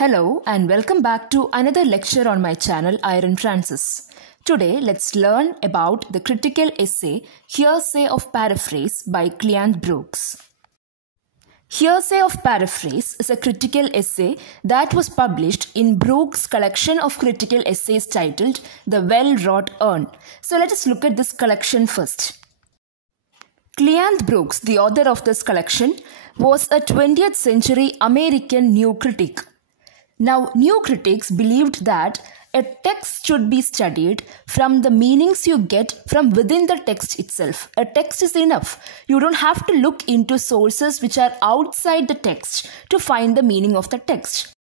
Hello and welcome back to another lecture on my channel Irene Francis. Today let's learn about the critical essay Heresy of Paraphrase by Cleanth. Heresy of Paraphrase is a critical essay that was published in Brooks' collection of critical essays titled The Well Wrought Urn. So let us look at this collection first. Cleanth Brooks, the author of this collection, was a 20th century American new critic. Now, new critics believed that a text should be studied from the meanings you get from within the text itself. A text is enough. You don't have to look into sources which are outside the text to find the meaning of the text.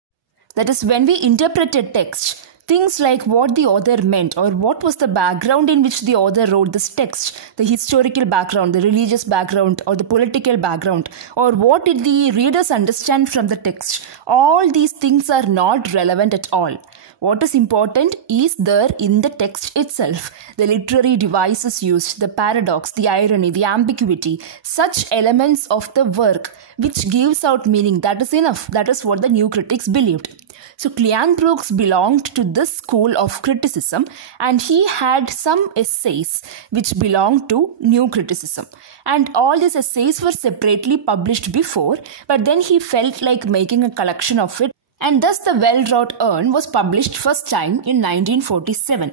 That is, when we interpret a text, things like what the author meant or what was the background in which the author wrote this text, the historical background, the religious background or the political background, or what did the readers understand from the text, all these things are not relevant at all. What is important is there in the text itself. The literary devices used, the paradox, the irony, the ambiguity, such elements of the work which gives out meaning, that is enough. That is what the new critics believed. So Cleanth Brooks belonged to this school of criticism and he had some essays which belonged to new criticism. And all these essays were separately published before, but then he felt like making a collection of it. And thus the Well Wrought Urn was published first time in 1947.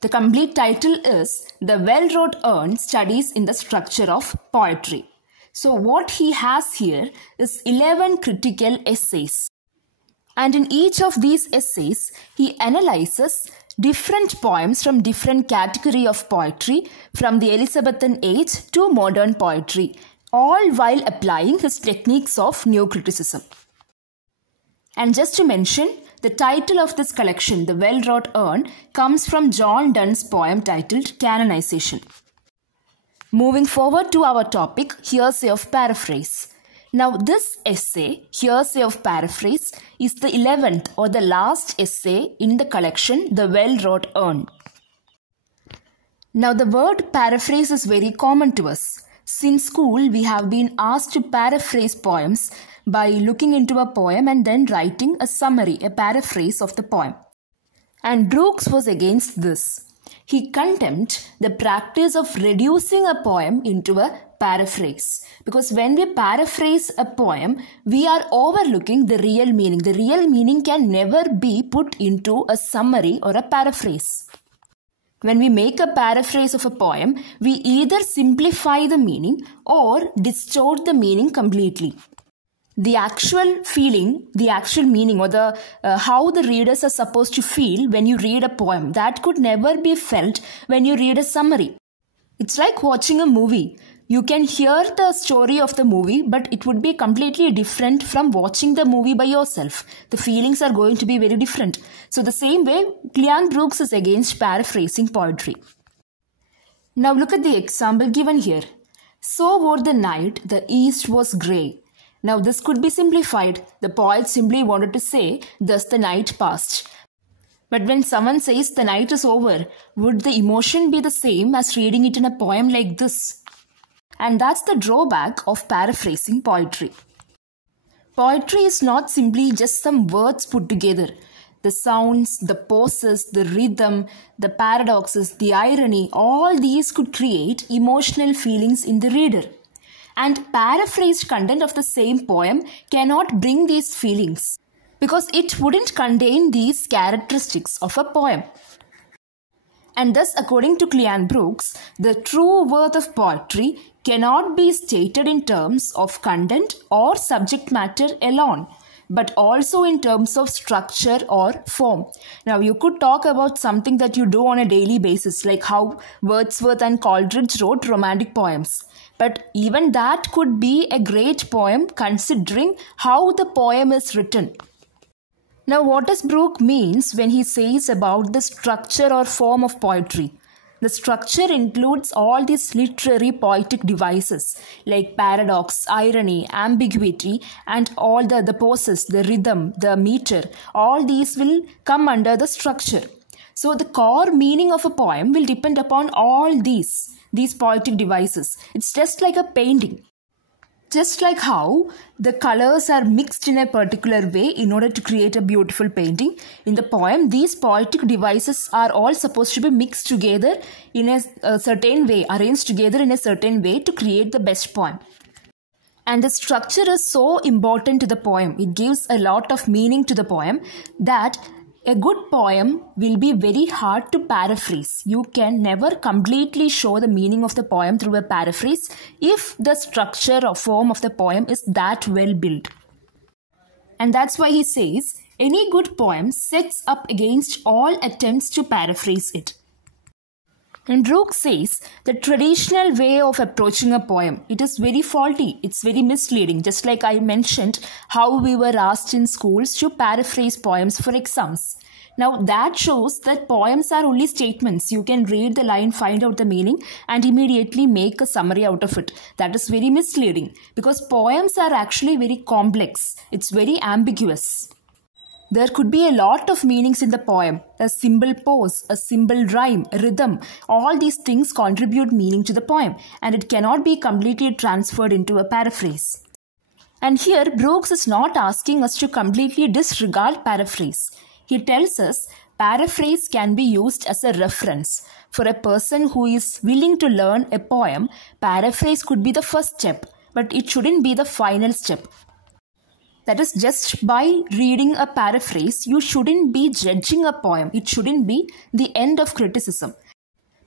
The complete title is The Well Wrought Urn Studies in the Structure of Poetry. So what he has here is 11 critical essays. And in each of these essays, he analyzes different poems from different category of poetry from the Elizabethan age to modern poetry, all while applying his techniques of new criticism. And just to mention, the title of this collection, The Well Wrought Urn, comes from John Donne's poem titled Canonization. Moving forward to our topic, Heresy of Paraphrase. Now this essay, Heresy of Paraphrase, is the 11th or the last essay in the collection, The Well Wrought Urn. Now the word paraphrase is very common to us. Since school, we have been asked to paraphrase poems by looking into a poem and then writing a summary, a paraphrase of the poem. And Brooks was against this. He condemned the practice of reducing a poem into a paraphrase. Because when we paraphrase a poem, we are overlooking the real meaning. The real meaning can never be put into a summary or a paraphrase. When we make a paraphrase of a poem, we either simplify the meaning or distort the meaning completely. The actual feeling, the actual meaning or the how the readers are supposed to feel when you read a poem, that could never be felt when you read a summary. It's like watching a movie. You can hear the story of the movie, but it would be completely different from watching the movie by yourself. The feelings are going to be very different. So the same way, Cleanth Brooks is against paraphrasing poetry. Now look at the example given here. So wore the night, the east was grey. Now this could be simplified. The poet simply wanted to say, thus the night passed. But when someone says the night is over, would the emotion be the same as reading it in a poem like this? And that's the drawback of paraphrasing poetry. Poetry is not simply just some words put together. The sounds, the pauses, the rhythm, the paradoxes, the irony, all these could create emotional feelings in the reader. And paraphrased content of the same poem cannot bring these feelings because it wouldn't contain these characteristics of a poem. And thus, according to Cleanth Brooks, the true worth of poetry cannot be stated in terms of content or subject matter alone, but also in terms of structure or form. Now, you could talk about something that you do on a daily basis, like how Wordsworth and Coleridge wrote romantic poems. But even that could be a great poem considering how the poem is written. Now, what does Brooks means when he says about the structure or form of poetry? The structure includes all these literary poetic devices like paradox, irony, ambiguity and all the pauses, the rhythm, the meter. All these will come under the structure. So the core meaning of a poem will depend upon all these poetic devices. It's just like a painting. Just like how the colors are mixed in a particular way in order to create a beautiful painting, in the poem, these poetic devices are all supposed to be mixed together in a certain way, arranged together in a certain way to create the best poem. And the structure is so important to the poem. It gives a lot of meaning to the poem that a good poem will be very hard to paraphrase. You can never completely show the meaning of the poem through a paraphrase if the structure or form of the poem is that well built. And that's why he says, any good poem sets up against all attempts to paraphrase it. And Brooks says the traditional way of approaching a poem, it is very faulty, it's very misleading. Just like I mentioned how we were asked in schools to paraphrase poems for exams. Now that shows that poems are only statements. You can read the line, find out the meaning and immediately make a summary out of it. That is very misleading because poems are actually very complex. It's very ambiguous. There could be a lot of meanings in the poem. A simple pose, a simple rhyme, rhythm, all these things contribute meaning to the poem and it cannot be completely transferred into a paraphrase. And here Brooks is not asking us to completely disregard paraphrase. He tells us paraphrase can be used as a reference. For a person who is willing to learn a poem, paraphrase could be the first step, but it shouldn't be the final step. That is, just by reading a paraphrase, you shouldn't be judging a poem. It shouldn't be the end of criticism.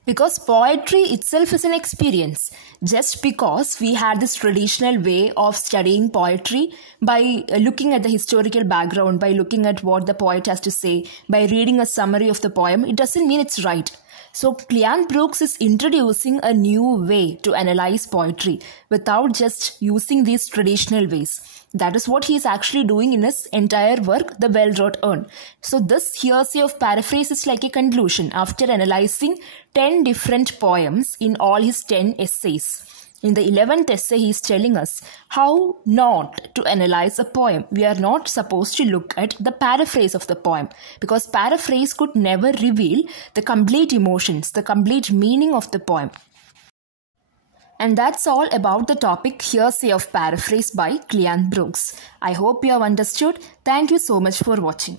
Because poetry itself is an experience. Just because we had this traditional way of studying poetry by looking at the historical background, by looking at what the poet has to say, by reading a summary of the poem, it doesn't mean it's right. So Cleanth Brooks is introducing a new way to analyze poetry without just using these traditional ways. That is what he is actually doing in his entire work, The Well Wrought Urn. So this Heresy of Paraphrase is like a conclusion after analyzing 10 different poems in all his 10 essays. In the 11th essay, he is telling us how not to analyze a poem. We are not supposed to look at the paraphrase of the poem because paraphrase could never reveal the complete emotions, the complete meaning of the poem. And that's all about the topic Heresy of Paraphrase by Cleanth Brooks. I hope you have understood. Thank you so much for watching.